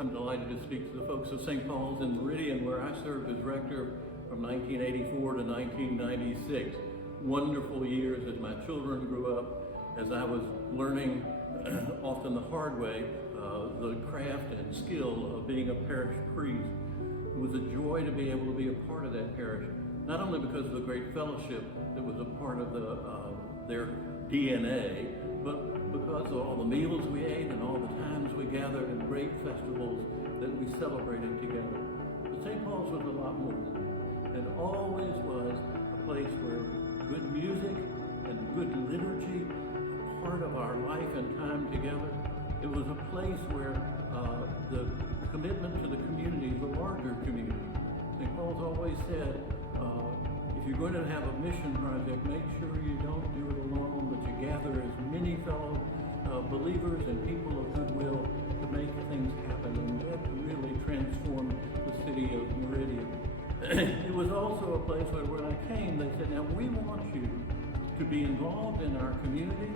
I'm delighted to speak to the folks of St. Paul's in Meridian, where I served as rector from 1984 to 1996. Wonderful years as my children grew up, as I was learning, often the hard way, the craft and skill of being a parish priest. It was a joy to be able to be a part of that parish, not only because of the great fellowship that was a part of their DNA, but because of all the meals we ate and all the times we gathered and great festivals that we celebrated together. But St. Paul's was a lot more than that. It always was a place where good music and good liturgy were part of our life and time together. It was a place where the commitment to the community, the larger community. St. Paul's always said, if you're going to have a mission project, make sure you don't do it alone, but you gather as many fellow believers and people of goodwill to make things happen, and that really transformed the city of Meridian. It was also a place where when I came, they said, now we want you to be involved in our community,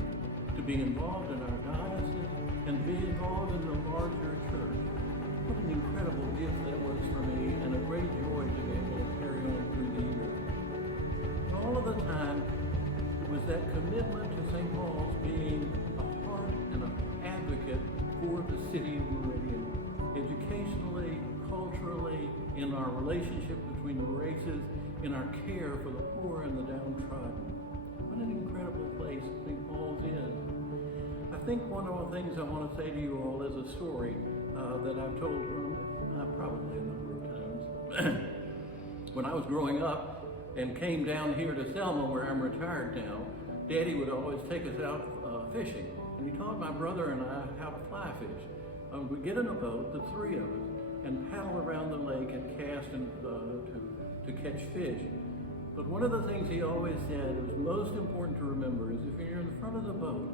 to be involved in our diocese, and be involved in the larger church. What an incredible gift that was for me, and a great joy to be able to carry on through the years. All of the time, it was that commitment to St. Paul's being a heart and an advocate for the city of Meridian, educationally, culturally, in our relationship between the races, in our care for the poor and the downtrodden. What an incredible place St. Paul's is. I think one of the things I want to say to you all is a story that I've told probably a number of times. When I was growing up and came down here to Selma, where I'm retired now, Daddy would always take us out fishing. And he taught my brother and I how to fly fish. We'd get in a boat, the three of us, and paddle around the lake and cast and to catch fish. But one of the things he always said is most important to remember is if you're in the front of the boat,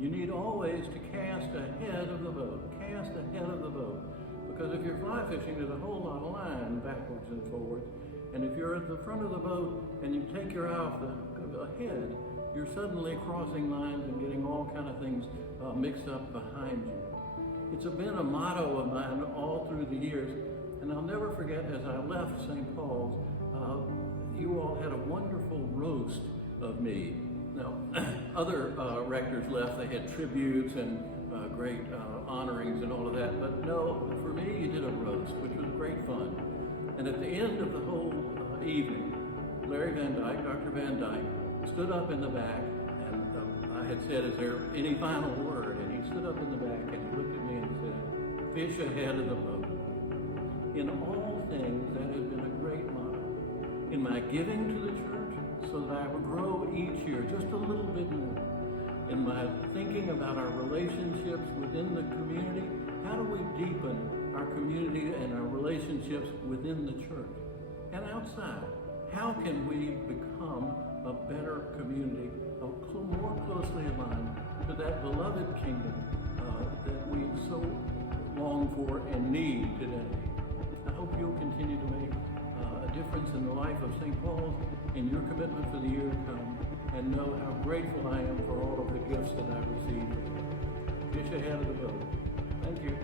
you need always to cast ahead of the boat. Cast ahead of the boat. Because if you're fly fishing, there's a whole lot of line backwards and forwards. And if you're at the front of the boat and you take your eye off the head, you're suddenly crossing lines and getting all kind of things mixed up behind you. It's been a motto of mine all through the years. And I'll never forget, as I left St. Paul's, you all had a wonderful roast of me. Now, other rectors left, they had tributes and great honorings and all of that, but no, for me, you did a roast, which was great fun. And at the end of the whole evening, Larry Van Dyke, Dr. Van Dyke, stood up in the back, and I had said, is there any final word? And he stood up in the back and he looked at me and said, fish ahead of the boat. In all things, that has been a great motto. In my giving to the church, so that I would grow each year just a little bit more. In my thinking about our relationships within the community, how do we deepen our community and our relationships within the church? And outside, how can we become a better community, more closely aligned to that beloved kingdom that we so long for and need today? I hope you'll continue to make a difference in the life of St. Paul's, in your commitment for the year to come, and know how grateful I am for all of the gifts that I've received. Fish ahead of the boat. Thank you.